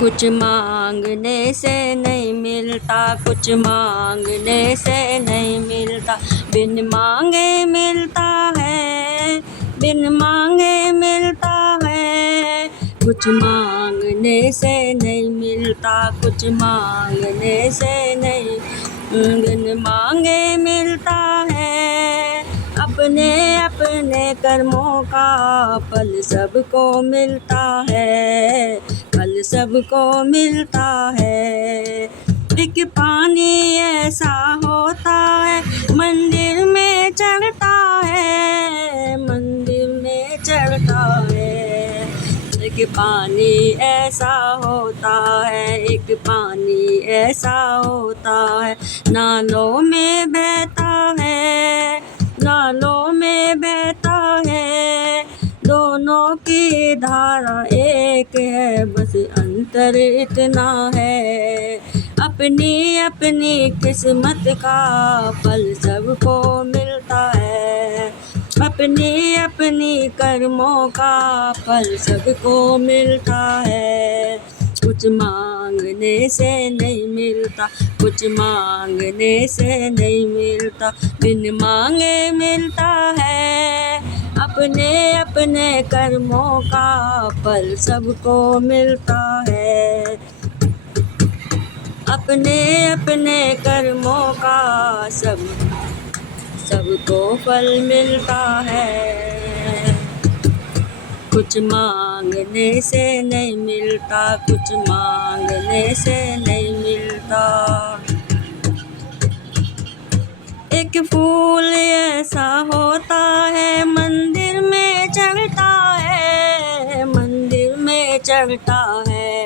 कुछ मांगने से नहीं मिलता, कुछ मांगने से नहीं मिलता, बिन मांगे मिलता है, बिन मांगे मिलता है। कुछ मांगने से नहीं मिलता, कुछ मांगने से नहीं, बिन मांगे मिलता है। अपने अपने कर्मों का फल सबको मिलता है, फल सबको मिलता है। एक पानी ऐसा होता है मंदिर में चढ़ता है, मंदिर में चढ़ता है। एक पानी ऐसा होता है, एक पानी ऐसा होता है, नालों में बहता है, नालों में बहता है। दोनों की धारा एक है, बस अंतर इतना है। अपनी अपनी किस्मत का फल सबको मिलता है, अपनी अपनी कर्मों का फल सबको मिलता है। कुछ मांगने से नहीं मिलता, कुछ मांगने से नहीं मिलता, बिन मांगे मिलता है। अपने अपने कर्मों का फल सबको मिलता है, अपने अपने कर्मों का सबको फल मिलता है। कुछ मांगने से नहीं मिलता, कुछ मांगने से नहीं मिलता। एक फूल ऐसा होता है मंदिर में चढ़ता है, मंदिर में चढ़ता है।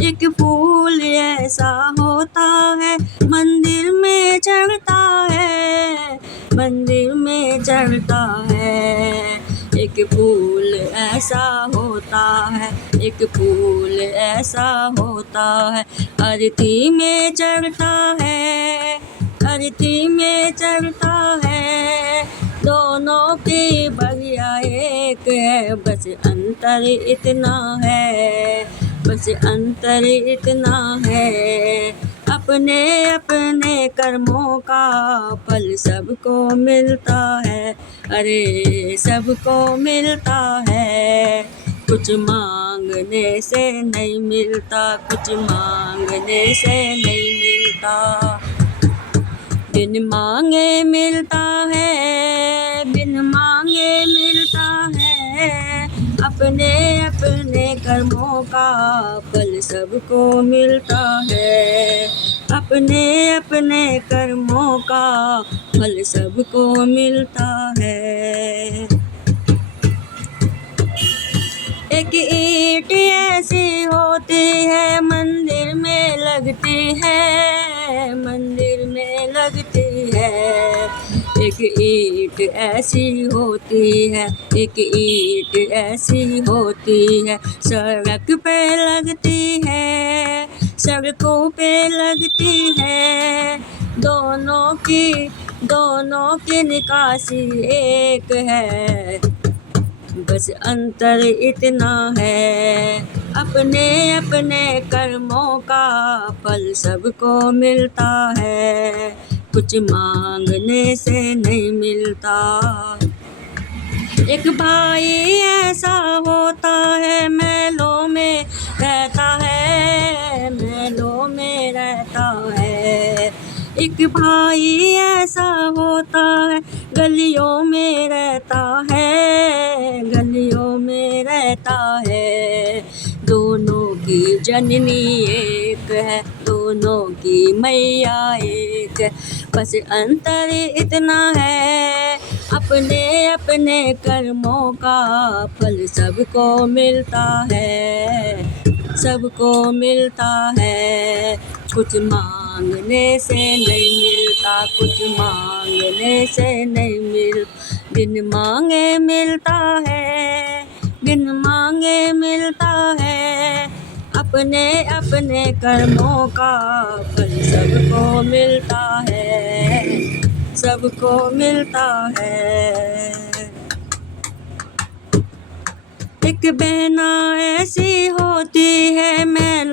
एक फूल ऐसा होता है मंदिर में चढ़ता है, मंदिर में चढ़ता है। एक फूल ऐसा होता है, एक फूल ऐसा होता है, आरती में चढ़ता है, आरती में चढ़ता है। दोनों की बगिया एक है, बस अंतर इतना है, बस अंतर इतना है। अपने अपने कर्मों का फल सबको मिलता है, अरे सबको मिलता है। कुछ मांगने से नहीं मिलता, कुछ मांगने से नहीं मिलता, बिन मांगे मिलता है, बिन मांगे मिलता है। अपने अपने कर्मों का फल सबको मिलता है, अपने अपने कर्मों का फल सबको मिलता है। एक ईंट ऐसी होती है मंदिर में लगती है, मंदिर में लगती है। एक ईंट ऐसी होती है, एक ईंट ऐसी होती है, सड़क पे लगती है, सड़कों पे लगती है। दोनों की निकासी एक है, बस अंतर इतना है। अपने अपने कर्मों का फल सबको मिलता है, कुछ मांगने से नहीं मिलता। एक भाई ऐसा होता है महलों में रहता है, महलों में रहता है। एक भाई ऐसा होता है गलियों में रहता है, गलियों में रहता है। दोनों की जननी एक है, दोनों की मैया एक है, बस अंतर इतना है। अपने अपने कर्मों का फल सबको मिलता है, सबको मिलता है। कुछ मांगने से नहीं मिलता, कुछ मांगने से नहीं मिलता, बिन मांगे मिलता है, बिन मांगे मिलता है। अपने अपने कर्मों का फल सबको मिलता है, सबको मिलता है। एक बहना ऐसी होती है मैं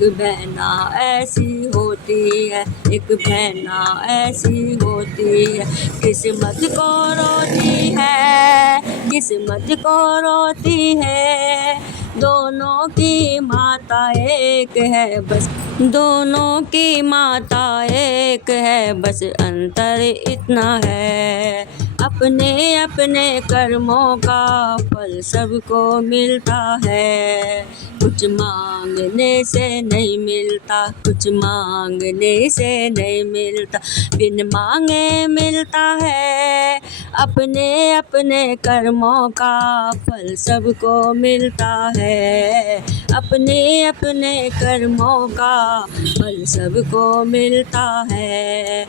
एक बहना ऐसी होती है, एक बहना ऐसी होती है, किस्मत को रोती है, किस्मत को रोती है। दोनों की माता एक है बस, दोनों की माता एक है बस, अंतर इतना है। अपने अपने कर्मों का फल सबको मिलता है, कुछ मांगने से नहीं मिलता, कुछ मांगने से नहीं मिलता, बिन मांगे मिलता है। अपने अपने कर्मों का फल सबको मिलता है, अपने अपने कर्मों का फल सबको मिलता है।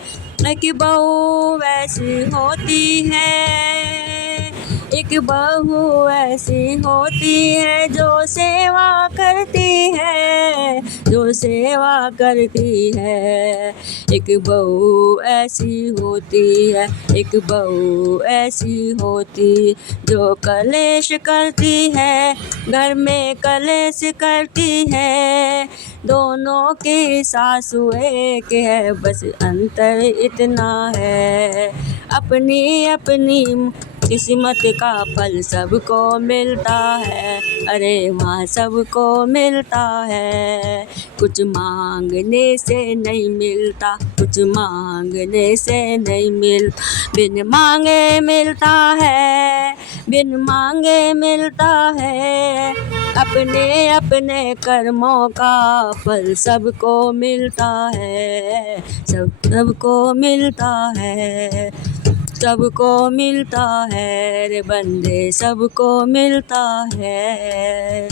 एक बहू ऐसी होती है, एक बहू ऐसी होती है, जो सेवा करती है, जो सेवा करती है। एक बहू ऐसी होती है, एक बहू ऐसी होती, जो कलेश करती है, घर में कलेश करती है। दोनों की सासु एक है बस, अंतर इतना है। अपनी अपनी किस्मत का फल सबको मिलता है, अरे वहाँ सबको मिलता है। कुछ मांगने से नहीं मिलता, कुछ मांगने से नहीं मिलता, बिन मांगे मिलता है, बिन मांगे मिलता है। अपने अपने कर्मों का फल सबको मिलता है, सबको मिलता है, सबको मिलता है रे बंदे, सबको मिलता है।